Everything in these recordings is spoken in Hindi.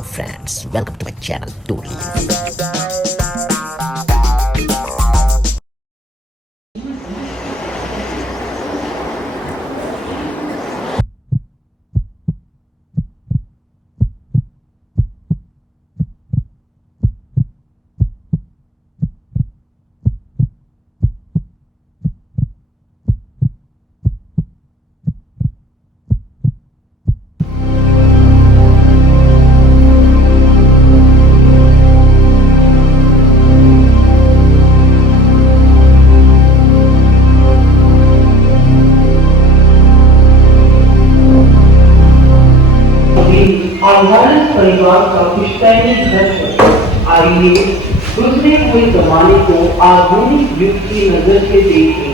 Hello friends, welcome to my channel Turi. और भारत परिवार का पुश्तैनी घर है। आइए गुजरे हुए जमाने को आधुनिक युग की नजर से देखें।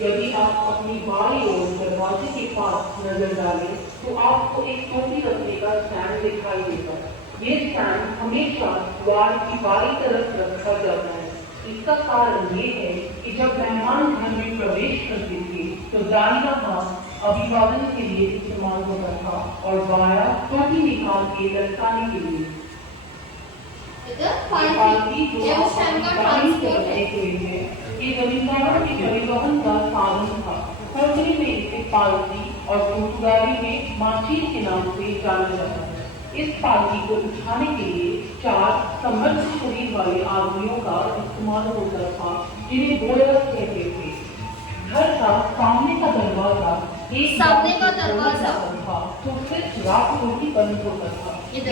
यदि आप अपनी बाई ओर दरवाजे के पास नजर डालें तो आपको एक टोपी रखने का स्टैंड दिखाई देगा। ये स्टैंड हमेशा द्वार की बाई तरफ रखा जाता है। इसका कारण ये है कि जब मेहमान घर में प्रवेश करते थे तो दाहिना हाथ अभिवादन के लिए इस्तेमाल होता था और बायां टोपी निकाल के लटकाने के लिए। पालकी जो दाईं तरफ एक हुई है, ये जमींदारों के परिवहन का साधन था। फरवरी में इसे पालकी और पुर्तगाली में माचील के नाम से जाना जाता है। इस पालकी को उठाने के लिए 4 समर्थ शरीर वाले आदमियों का इस्तेमाल होता था, जिन्हें बोयरस कहते थे। घर का सामने का दरवाजा था, तो सिर्फ रात को ही बंद होता था। जब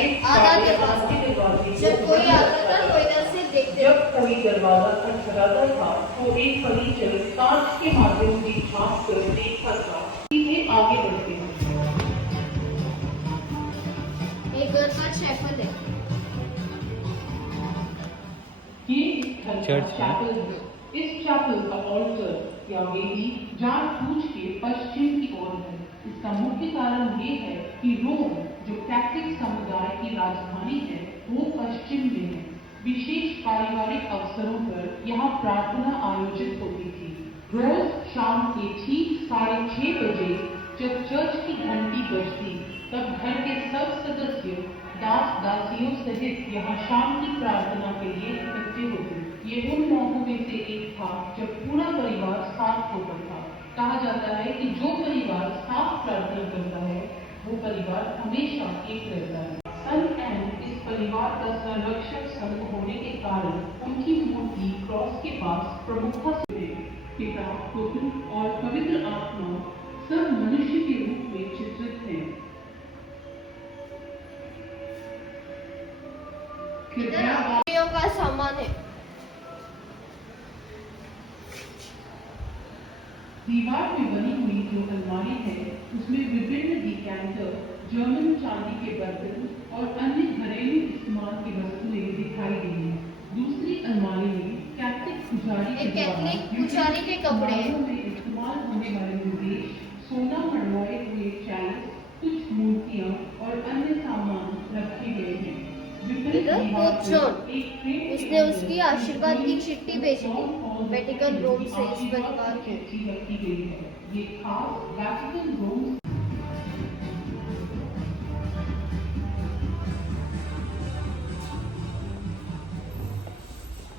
कोई आता था तो इधर से देखते। जब कोई दरवाजा खटखटाता था तो एक फर्नीचर कांच के माध्यम से झांक कर देखता था। सीधे आगे बढ़ते हैं। एक घर का चैपल है। ये चर्च चैपल है। इस चैपल का ऑल्टर या वेदी जानबूझ के पश्चिम की ओर है। इसका मुख्य कारण ये है कि रोम, जो कैथोलिक समुदाय की राजधानी है, वो पश्चिम में है। विशेष पारिवारिक अवसरों पर यहाँ प्रार्थना आयोजित होती थी। रोज शाम के ठीक 6:30 बजे जब चर्च की घंटी बजती, तब घर के सब सदस्य दास दासियों सहित यहाँ शाम की प्रार्थना के लिए इकट्ठे होते। ये उन मौकों में से एक था जब पूरा परिवार साथ होता था। कहा जाता है कि जो परिवार साथ प्रार्थना करता है वो परिवार हमेशा एक रहता है। सन एन इस परिवार का संरक्षक संघ होने के कारण उनकी मूर्ति क्रॉस के पास प्रमुखता से पिता, पुत्र और पवित्र आत्मा सब मनुष्य के रूप में चित्रित है। का सामान है। दीवार में बनी हुई जो अलमारी है, उसमें विभिन्न डिकैंटर, जर्मन चांदी के बर्तन और अन्य घरेलू इस्तेमाल की वस्तुएं दिखाई दी हैं। दूसरी अलमारी में कैथोलिक पुजारी के कपड़े में इस्तेमाल होने वाले निर्देश, सोना मढ़वाए हुए चैलेंज, कुछ मूर्तियां और अन्य सामान रखे गए हैं। उसने उसकी आशीर्वाद की चिट्ठी भेजी थी वेटिकन रोम से इस परिवार को। ये खास वेटिकन रोम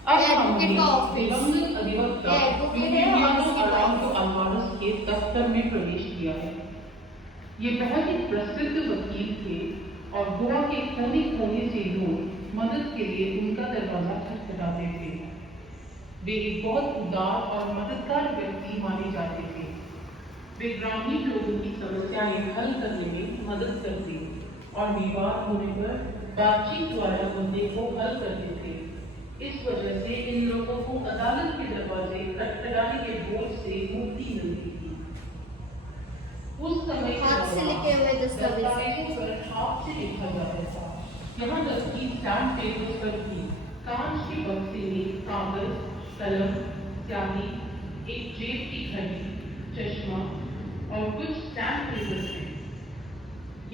एडवोकेट का ऑफिस के दफ्तर में प्रवेश किया है। ये बहुत ही प्रसिद्ध वकील थे और गोवा के कोने कोने से लोग मदद के लिए उनका दरवाजा खटखटाते थे। वे एक बहुत उदार और मददगार व्यक्ति माने जाते थे। वे ग्रामीण लोगों की समस्याएं हल करने में मदद करते और विवाद होने पर बातचीत द्वारा मुद्दे को हल करते थे। इस वजह से इन लोगों को अदालत के दरवाजे खटखटाने के बोझ से मुक्ति मिलती थी। उस समय हाथ से लिखे हुए दस्तावेज हाथ से लिखा जाता था। यहाँ तक कि स्टैम्प पेपर पर भी कांच के बक्से में कागज, कलम, स्याही, एक जेब की घड़ी, चश्मा और कुछ स्टैम्प पेपर थे।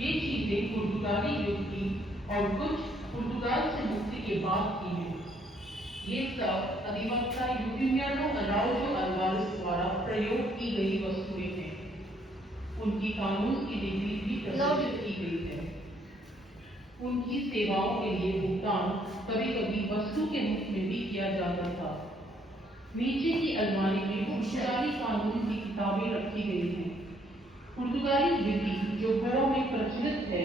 ये चीजें पुर्तगाली युग की और कुछ पुर्तगाल से मुक्ति के बाद की हैं। ये सब अधिवक्ता यूलियानो अराउजो अल्वारेस द्वारा प्रयोग की गई वस्तुएं हैं। उनकी कानून की डिग्री भी प्रदर्शित की गई है। उनकी सेवाओं के लिए भुगतान कभी-कभी वस्तु के रूप में भी किया जाता था। नीचे की अलमारी में पुर्तगाली कानून की किताबें रखी गई हैं। पुर्तगाली विधि जो घरों में प्रचलित है,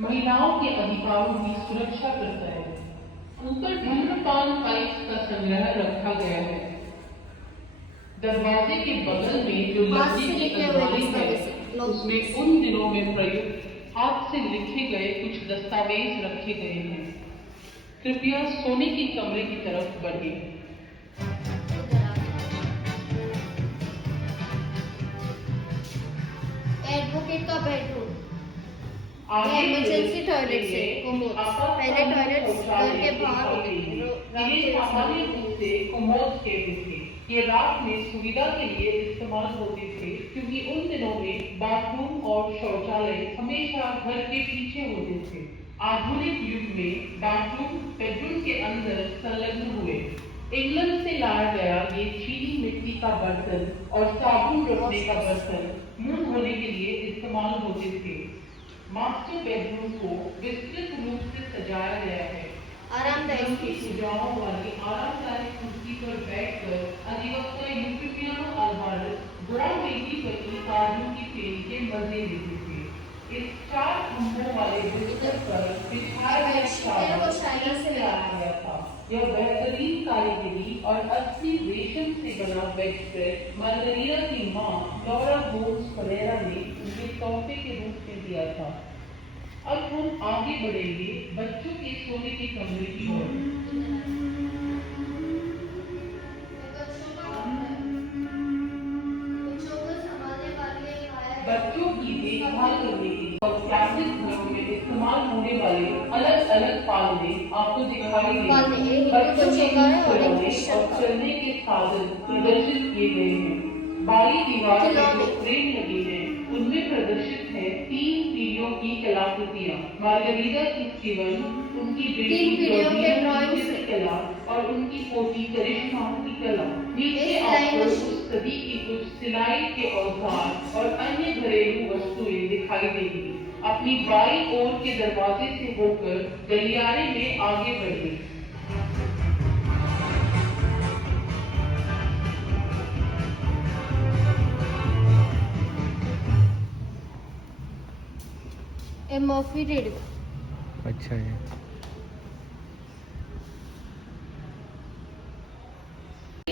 महिलाओं के अधिकारों की सुरक्षा करता है। ऊपर धूम्रपान पाइप का संग्रह रखा गया है। दरवाजे के बगल में जो लकड़ी की अलमारी है, उसमें उन दिनों में प्रयुक्त हाथ से लिखे गए कुछ दस्तावेज रखे गए हैं। कृपया सोने के कमरे की तरफ बढ़िए। एडवोकेट का बेडरूम, इमरजेंसी टॉयलेट से कोमोड। पहले टॉयलेट घर के बाहर होते थे। सामान्य रूप से कोमोड कहते थे। ये रात में सुविधा के लिए इस्तेमाल होते थे, क्योंकि उन दिनों में बाथरूम और शौचालय हमेशा घर के पीछे होते थे। आधुनिक युग में बाथरूम बेडरूम के अंदर संलग्न हुए। इंग्लैंड से लाया गया ये चीनी मिट्टी का बर्तन और साबुन रखने का बर्तन मुंह धोने के लिए इस्तेमाल होते थे। मास्टर बेडरूम को विस्तृत रूप से सजाया गया है। आरामदायक की सुझावों वाली आरामदायक कुर्सी पर बैठकर अधिवक्ता यूलियानो अल्वारेस ग्राउंड पर की कार्यों की फेरी के मजे लेते थे। इस 4 खंभों वाले बिस्तर पर बिछाया गया चादर से लाया गया था। यह बेहतरीन कारीगरी और असली रेशम से बना बेडस्प्रेड मार्गरिटा की मां लॉरा गोम्स परेरा ने उनके तोहफे के रूप में दिया था। अब हम आगे बढ़ेंगे बच्चों के सोने के कमरे की ओर। बच्चों की देखभाल करने के लिए और क्लासिक घरों में इस्तेमाल होने वाले अलग-अलग पालने आपको दिखाई देंगे। बच्चों के खिलौने और चलने के साधन प्रदर्शित किए गए हैं। बाहरी दीवार पर जो फ्रेम लगे हैं, उनमें प्रदर्शित है 3 पीढ़ियों की कलाकृतियां। मार्गरिटा की स्टीवन, उनकी बेटी की कला और उनकी पोती करिश्मा की कला। नीचे आपको उस सदी की कुछ सिलाई के औजार और अन्य घरेलू वस्तुएं दिखाई देंगी। अपनी बाईं ओर के दरवाजे से होकर गलियारे में आगे बढ़िए। Murphy radio. अच्छा है।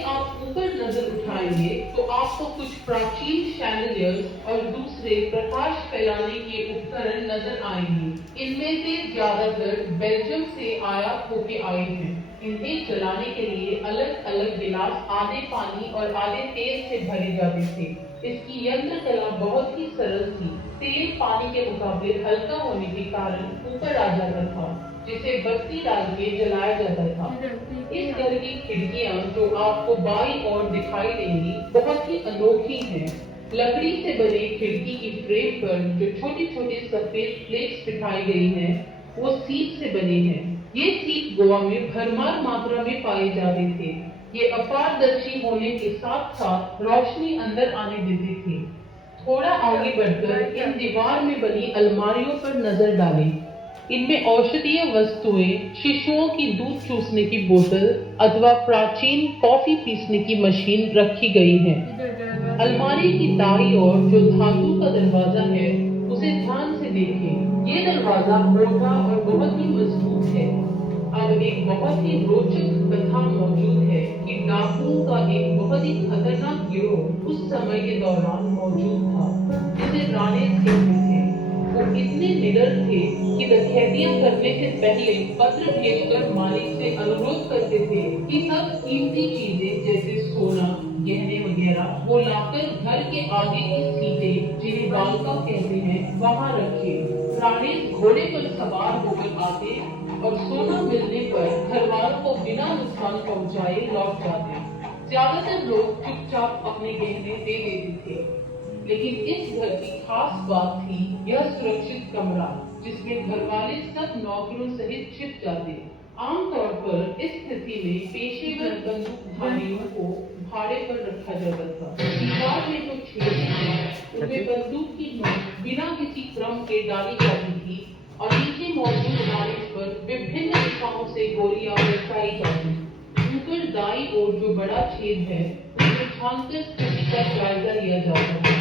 आप ऊपर नजर उठाएंगे तो आपको कुछ प्राचीन शैंडलियर्स और दूसरे प्रकाश फैलाने के उपकरण नजर आएंगे। इनमें से ज्यादातर बेल्जियम से आयात होके आए हैं। इन्हें जलाने के लिए अलग अलग गिलास आधे पानी और आधे तेल से भरे जाते थे। इसकी यंत्र कला बहुत ही सरल थी। तेल पानी के मुकाबले हल्का होने के कारण ऊपर आ जाता था, जिसे बत्ती डाल के जलाया जाता था। इस घर की खिड़कियां जो आपको बाईं ओर दिखाई देंगी बहुत ही अनोखी हैं। लकड़ी से बने खिड़की की फ्रेम पर जो छोटी छोटी सफेद प्लेट्स बिठाई गई हैं, वो सीप से बने हैं। ये सीप गोवा में भरमार मात्रा में पाए जाते थे। ये अपारदर्शी होने के साथ साथ रोशनी अंदर आने देते थे। थोड़ा आगे बढ़कर इन दीवार में बनी अलमारियों पर नजर डालें। इनमें औषधीय वस्तुएं, शिशुओं की दूध चूसने की बोतल अथवा प्राचीन कॉफी पीसने की मशीन रखी गई है। अलमारी की दाईं ओर जो धातु का दरवाजा है, उसे ध्यान से देखें। ये दरवाजा मोटा और बहुत ही मजबूत है। अब एक बहुत ही रोचक कथा मौजूद है कि डाकुओं का एक बहुत ही खतरनाक गिरोह उस समय के दौरान मौजूद था, जिसे राणेस कहते थे। वो इतने निडर थे कि डकैतियां करने से पहले पत्र भेजकर मालिक से अनुरोध करते थे कि सब कीमती चीजें जैसे सोना, गहने वगैरह वो लाकर घर के आगे की सीटें, जिन्हें बालका कहते हैं, वहां रखे। राणेस घोड़े पर सवार होकर आते और सोना मिलने पर घरवालों को बिना नुकसान पहुंचाए लौट जाते। ज्यादातर लोग चुपचाप अपने गहने दे देते थे, लेकिन इस घर की खास बात थी यह सुरक्षित कमरा, जिसमें घरवाले सब नौकरों सहित छिप जाते। आमतौर पर इस स्थिति में पेशेवर बंदूकधारियों को भाड़े पर रखा जाता था। दीवार में जो छेद थे उनमें बंदूक की नोक बिना किसी क्रम के डाली जाती थी और नीचे मौजूद नारिश पर विभिन्न दिशाओं से गोलियां बरसाई जाती। ऊपर दाईं ओर जो बड़ा छेद है उसमें झांककर स्थिति का जायजा लिया जाता है।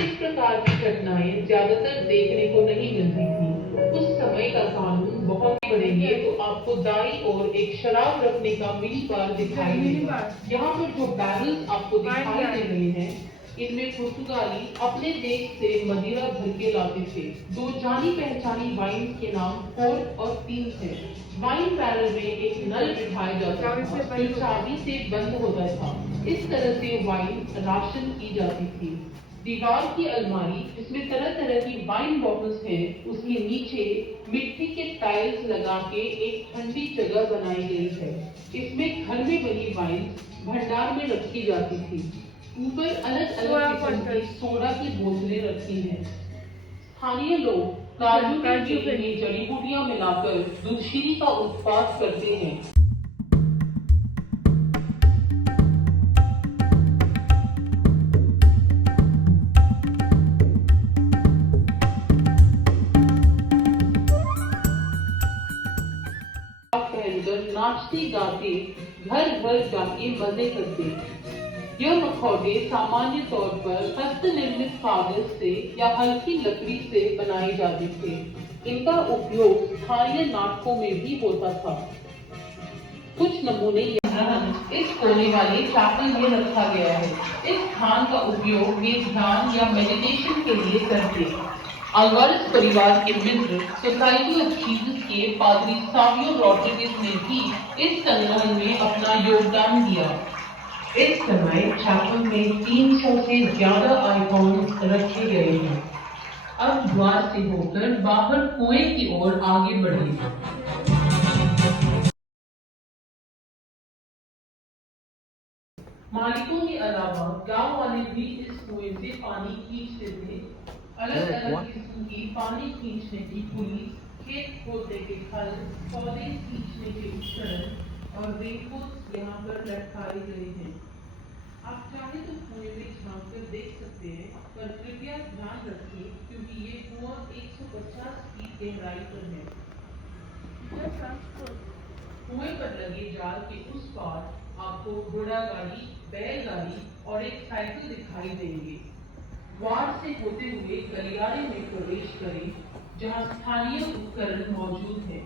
इस प्रकार की घटनाएं ज्यादातर देखने को नहीं मिलती थी। उस समय का कानून बहुत पढ़ेंगे तो आपको दाईं ओर एक शराब रखने का मिनी बार दिखाई देगा। यहाँ पर जो बैरल्स आपको दिखाई दे रहे हैं इनमें पुर्तगाली अपने देश से मदिरा भर के लाते थे। दो जानी पहचानी वाइन के नाम फोर्ट और तीन थे। वाइन बैरल में एक नल बिठाया जाता था जो चाबी से बंद होता था। इस तरह से वाइन राशन की जाती थी। दीवार की अलमारी जिसमें तरह तरह की वाइन बॉटल्स हैं, उसके नीचे मिट्टी के टाइल्स लगा के एक ठंडी जगह बनाई गई है। इसमें घर में बनी वाइन भंडार में रखी जाती थी। ऊपर अलग अलग किस्म की सोडा की बोतलें रखी हैं। स्थानीय लोग काजू के तेल में जड़ी बूटियां मिलाकर दूधशीरी का उत्पाद करते हैं। नाचते गाते घर घर जाके मजे करते। यह मखौटे सामान्य तौर पर हस्त निर्मित कागज से या हल्की लकड़ी से बनाए जाते थे। इनका उपयोग स्थानीय नाटकों में भी होता था। कुछ नमूने यहाँ इस कोने वाले चाकल में रखा गया है। इस स्थान का उपयोग वे ध्यान या मेडिटेशन के लिए करते। अल्वारेस परिवार के मित्र सोसाइटी ऑफ जीसस के पादरी सावियो रॉड्रिगेज ने भी इस संग्रह में अपना योगदान दिया। इस समय चैपल में 300 से ज्यादा आइकॉन रखे गए हैं। अब द्वार से होकर बाहर कुएं की ओर आगे बढ़े। मालिकों के अलावा गांव वाले भी इस कुएं से पानी खींचते थे। अलग अलग किस्म की पानी खींचने की पुली, खेत खोदने के हल, पौधे खींचने के उपकरण और रेनकोट यहाँ पर लटकाए गए हैं। आप चाहे तो कुएं में झांक कर देख सकते हैं, पर कृपया ध्यान रखें क्योंकि ये कुआं 150 फीट गहराई पर है। कुएं पर लगे जाल के उस पार आपको घोड़ा गाड़ी, बैलगाड़ी और एक साइकिल दिखाई देंगे। द्वार से होते हुए गलियारे में प्रवेश करें, जहां स्थानीय उपकरण मौजूद हैं।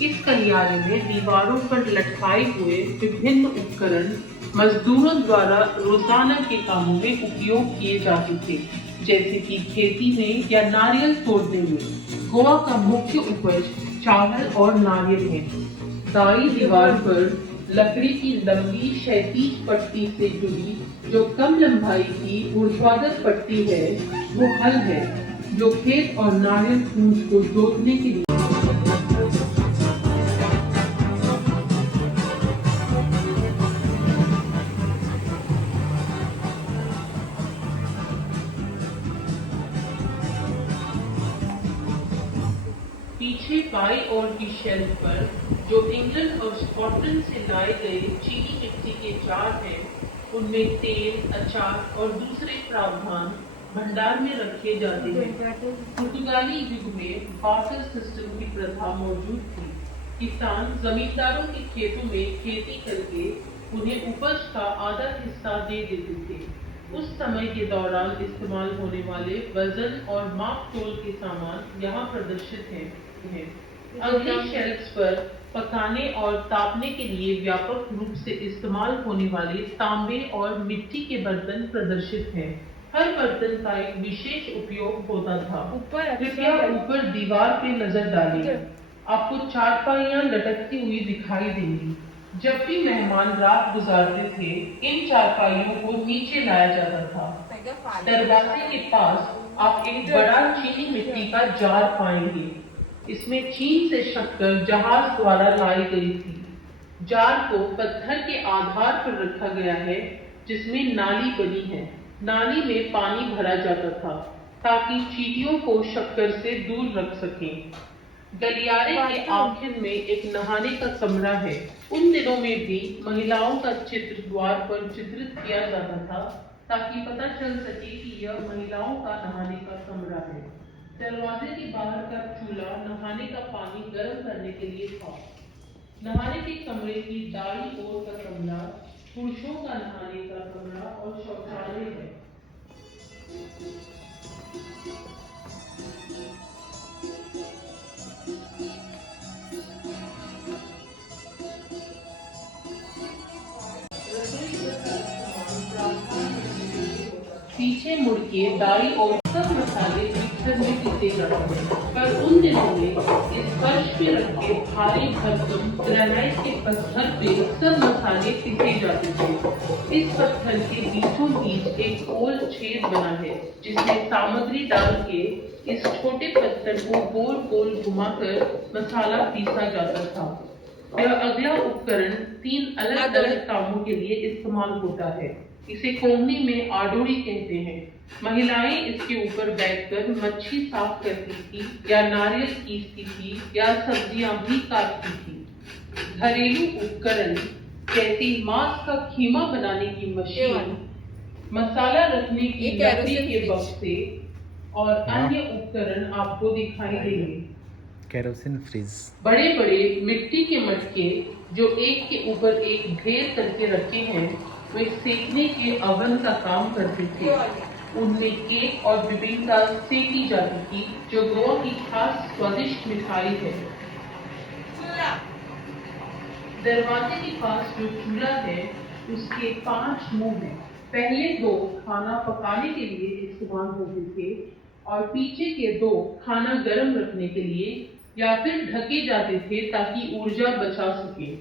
इस गलियारे में दीवारों पर लटकाए हुए विभिन्न उपकरण मजदूरों द्वारा रोजाना के कामों में उपयोग किए जाते थे, जैसे कि खेती में या नारियल तोड़ने में। गोवा का मुख्य उपज चावल और नारियल है। दाईं दीवार पर लकड़ी की लंबी क्षैतिज पट्टी से जुड़ी जो कम लंबाई की ऊर्ध्वाधर पट्टी है, वो हल है, जो खेत और नारियल फूस को जोतने के लिए पीछे बाई ओर की शेल्फ पर जो इंग्लैंड और स्कॉटलैंड से लाए गए चीनी मिट्टी के जार हैं, उनमें तेल, अचार और दूसरे प्रावधान भंडार में रखे जाते हैं। पुर्तगाली युग में बार्टर सिस्टम की प्रथा मौजूद थी। किसान जमींदारों के खेतों में खेती करके उन्हें उपज का आधा हिस्सा दे देते थे। उस समय के दौरान इस्तेमाल होने वाले वजन और माप तोल के सामान यहाँ प्रदर्शित हैं। अगली शेल्फ्स पर पकाने और तापने के लिए व्यापक रूप से इस्तेमाल होने वाले तांबे और मिट्टी के बर्तन प्रदर्शित हैं। हर बर्तन का एक विशेष उपयोग होता था। कृपया ऊपर दीवार पे नजर डालें। आपको चारपाइयां लटकती हुई दिखाई देंगी। जब भी मेहमान रात गुजारते थे, इन चारपाइयों को नीचे लाया जाता था। दरवाजे के पास आप एक बड़ा चीनी मिट्टी का जार पाएंगे। इसमें चीन से शक्कर जहाज द्वारा लाई गई थी। जार को पत्थर के आधार पर रखा गया है जिसमें नाली बनी है। नाली में पानी भरा जाता था ताकि चींटियों को शक्कर से दूर रख सकें। गलियारे के आखिर में एक नहाने का कमरा है। उन दिनों में भी महिलाओं का चित्र द्वार पर चित्रित किया जाता था ताकि पता चल सके कि यह महिलाओं का नहाने का कमरा है। दरवाजे के बाहर का चूल्हा नहाने का पानी गर्म करने के लिए था। नहाने के कमरे की दाईं ओर का कमरा पुरुषों का नहाने का कमरा और शौचालय है। पीछे मुड़ के दाई और सब मसाले मिक्सर में पीसे जाते हैं, पर उन दिनों में इस फर्श पे रखे भारी भरकम ग्रेनाइट के पत्थर पे सब मसाले पीसे जाते थे। इस पत्थर के बीचों बीच एक गोल छेद बना है जिसमें सामग्री डाल के इस छोटे पत्थर को गोल गोल घुमाकर मसाला पीसा जाता था। यह अगला उपकरण 3 अलग अलग कामों के लिए इस्तेमाल होता है। इसे कोंगनी में आडोरी कहते हैं। महिलाएं इसके ऊपर बैठकर मच्छी साफ करती थी या नारियल पीसती थी या सब्जियां भी काटती थी। घरेलू उपकरण जैसे मांस का खीमा बनाने की मशीन, मसाला रखने की लकड़ी के बक्से और अन्य उपकरण आपको दिखाई देंगे। केरोसिन फ्रीज, बड़े बड़े मिट्टी के मटके जो एक के ऊपर एक ढेर करके रखे हैं, वे सेकने के अवन का काम करते थे। उनमें केक और बिबिंका सेकी जाती थी जो गोवा की खास स्वादिष्ट मिठाई है। दरवाजे के पास जो चूल्हा है उसके 5 मुंह हैं। पहले 2 खाना पकाने के लिए इस्तेमाल होते थे और पीछे के 2 खाना गर्म रखने के लिए या फिर ढके जाते थे ताकि ऊर्जा बचा सके।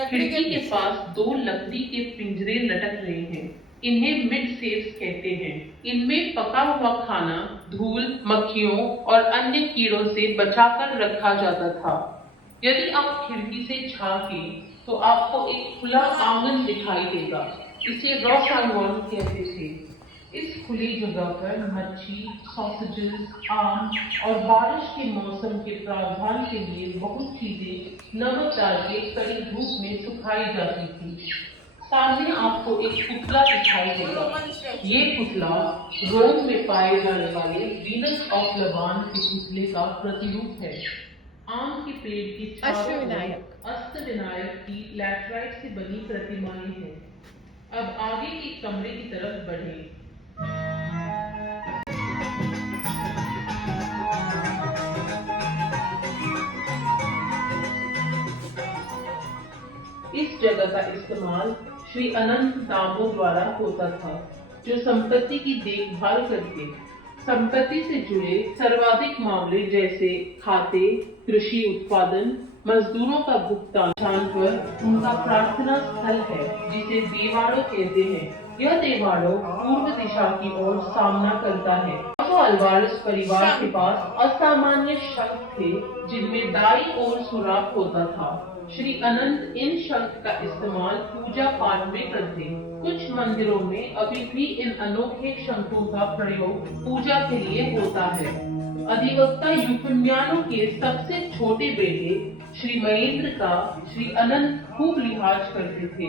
खिड़की के पास 2 लकड़ी के पिंजरे लटक रहे हैं। इन्हें मिड सेफ्स कहते हैं। इनमें पका हुआ खाना धूल, मक्खियों और अन्य कीड़ों से बचाकर रखा जाता था। यदि आप खिड़की से झांकें तो आपको एक खुला आंगन दिखाई देगा। इसे रॉक आंगन कहते थे। इस खुली जगह पर मच्छी, सॉसेजेस, आम और बारिश के मौसम के प्रावधान के लिए बहुत चीजें नमक डाल के कड़ी धूप में सुखाई जाती थी। सामने आपको एक पुतला दिखाई देगा। ये पुतला रोम में पाए जाने वाले वीनस ऑफ लबान के पुतले का प्रतिरूप है। आम के पेड़ की अष्टविनायक की लैटराइट से बनी प्रतिमाएं हैं। अब आगे के कमरे की तरफ बढ़े। इस जगह का इस्तेमाल श्री अनंत दामो द्वारा होता था, जो संपत्ति की देखभाल करके संपत्ति से जुड़े सर्वाधिक मामले जैसे खाते, कृषि उत्पादन, मजदूरों का भुगतान पर उनका प्रार्थना स्थल है, जिसे देवाड़ो कहते हैं। यह देवाड़ो पूर्व दिशा की ओर सामना करता है। अल्वारेस परिवार के पास असामान्य शंख थे जिनमें दाईं ओर सुराख होता था। श्री अनंत इन शंख का इस्तेमाल पूजा पाठ में करते। कुछ मंदिरों में अभी भी इन अनोखे शंखों का प्रयोग पूजा के लिए होता है। अधिवक्ता यूफिमियानो के सबसे छोटे बेटे श्री महेंद्र का श्री अनंत खूब लिहाज करते थे।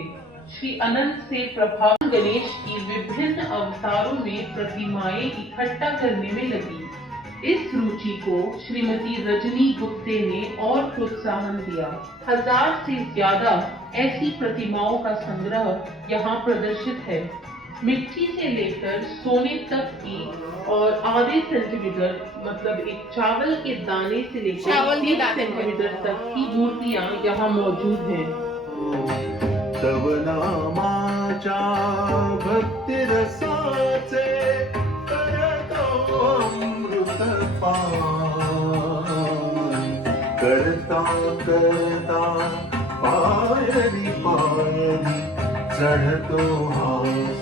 श्री अनंत से प्रभावित गणेश की विभिन्न अवतारों में प्रतिमाएं इकट्ठा करने में लगी। इस रुचि को श्रीमती रजनी गुप्ते ने और प्रोत्साहन दिया। 1000 से ज्यादा ऐसी प्रतिमाओं का संग्रह यहाँ प्रदर्शित है। मिट्टी से लेकर सोने तक की और आधे सेंटीमीटर मतलब एक चावल के दाने से लेकर 3 सेंटीमीटर तक की मूर्तियाँ यहाँ मौजूद हैं। तव नामाच्या भक्ति रसाचे करतो अमृतपान करता करता पायरी पायरी चढ़तो हा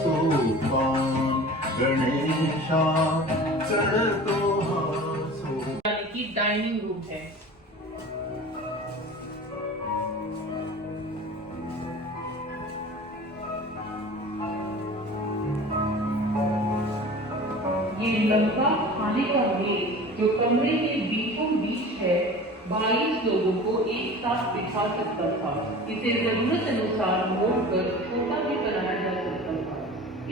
सोपान गणेशा चढ़तो हा सोपान। यानी कि डाइनिंग रूम है। ये लंबा खाने का मेज जो कमरे के बीचों बीच है 22 लोगों को एक साथ बिठा सकता था। इसे जरूरत अनुसार मोड़कर छोटा भी बनाया जा सकता था।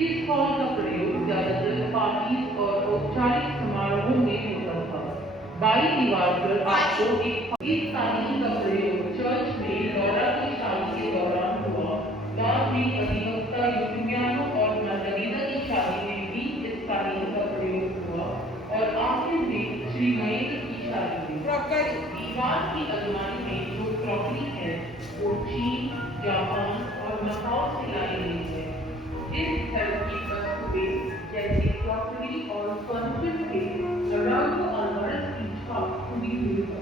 इस हॉल का प्रयोग ज्यादातर पार्टी और औपचारिक समारोहों में होता था। बाई दीवार पर आपको इस कालीन का प्रयोग चर्च में लौरा की शादी के दौरान हुआ। बाद में अधिवक्ता यूफिमियानो और मार्गरेटा की शादी में भी इस कालीन का प्रयोग हुआ और आखिर में श्री महेंद्र की शादी में। दीवार की अलमारी में जो क्रॉकरी है वो चीन, जापान और मकाओ से लाई गई है। इस घर की वस्तुएं जैसे क्रॉकरी और फर्नीचर के रंग अलमारी की छाप खुदी हुई है।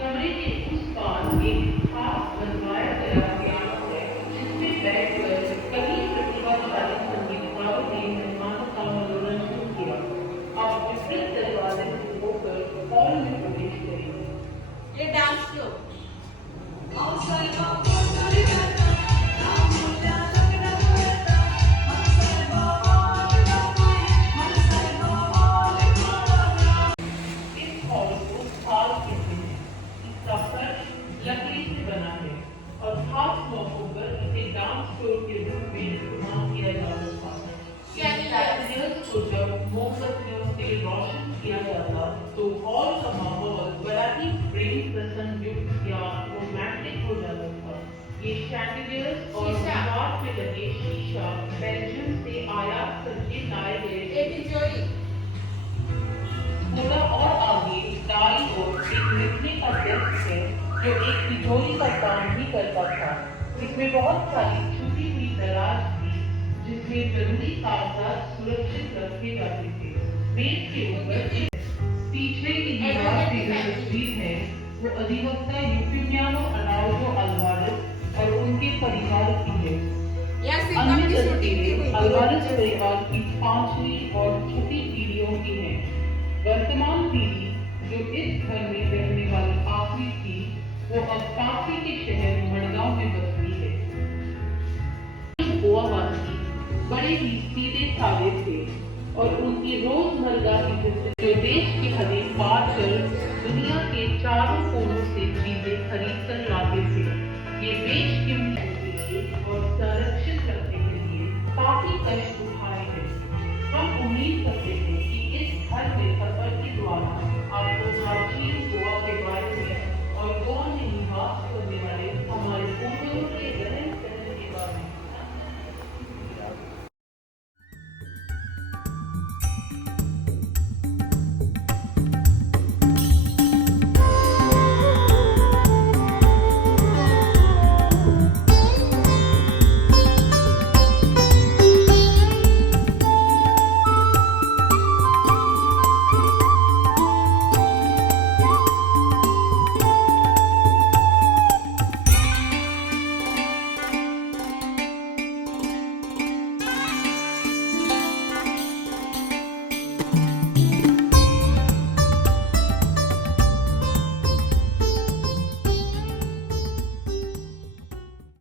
कमरे के उस पार एक खास बनवाया गया पियानो है जिसमें बैठकर कई प्रतिभाशाली संगीतकारों ने मेहमानों का मनोरंजन किया। आप विस्तृत दरवाजे से होकर हॉल में प्रवेश करेंगे। ये डांस फ्लोर इस हॉल को थाल कहते हैं। इसका फर्श लकड़ी से बना है और खास मौकों पर इसे डांस फ्लोर के रूप में इस्तेमाल किया जाता था। कैंडिडेट्स को जब मोमबत्तियों से रोशन किया जाता तो हॉल का माहौल बड़ा ही प्रेम प्रसन्न या रोमांटिक हो जाता था। ये शैंडिलियर्स और दीवार पे लगे शीशा बेल्जियम से आयात करके लाए गए थे। थोड़ा और आगे दाईं ओर एक लिखने का डेस्क है जो एक तिजोरी का काम भी करता था। इसमें बहुत सारी छुपी हुई दराज थी जिसमें जरूरी कागजात सुरक्षित रखे जाते थे। मेज के ऊपर पीछे की दीवार पे जो तस्वीर है वो अधिवक्ता यूफिमियानो अराउजो अल्वारेस और उनके परिवार की है। अन्य तस्वीरें अल्वारेस परिवार की 5वीं और 6वीं पीढ़ियों की हैं। वर्तमान पीढ़ी जो इस घर में रहने वाली आखिरी थी वो अब काशी के शहर मडगांव में बस रही है। गोवावासी बड़े ही सीधे साधे थे और उनकी रोजमर्रा की जिंदगी जो देश की हदें पार कर दुनिया के चारों कोनों से चीजें खरीद कर लाते थे। ये बेशकीमती के लिए और संरक्षित रखने के लिए काफी कष्ट उठाए हैं। हम उम्मीद करते हैं कि इस घर में सफर के द्वारा आपको प्राचीन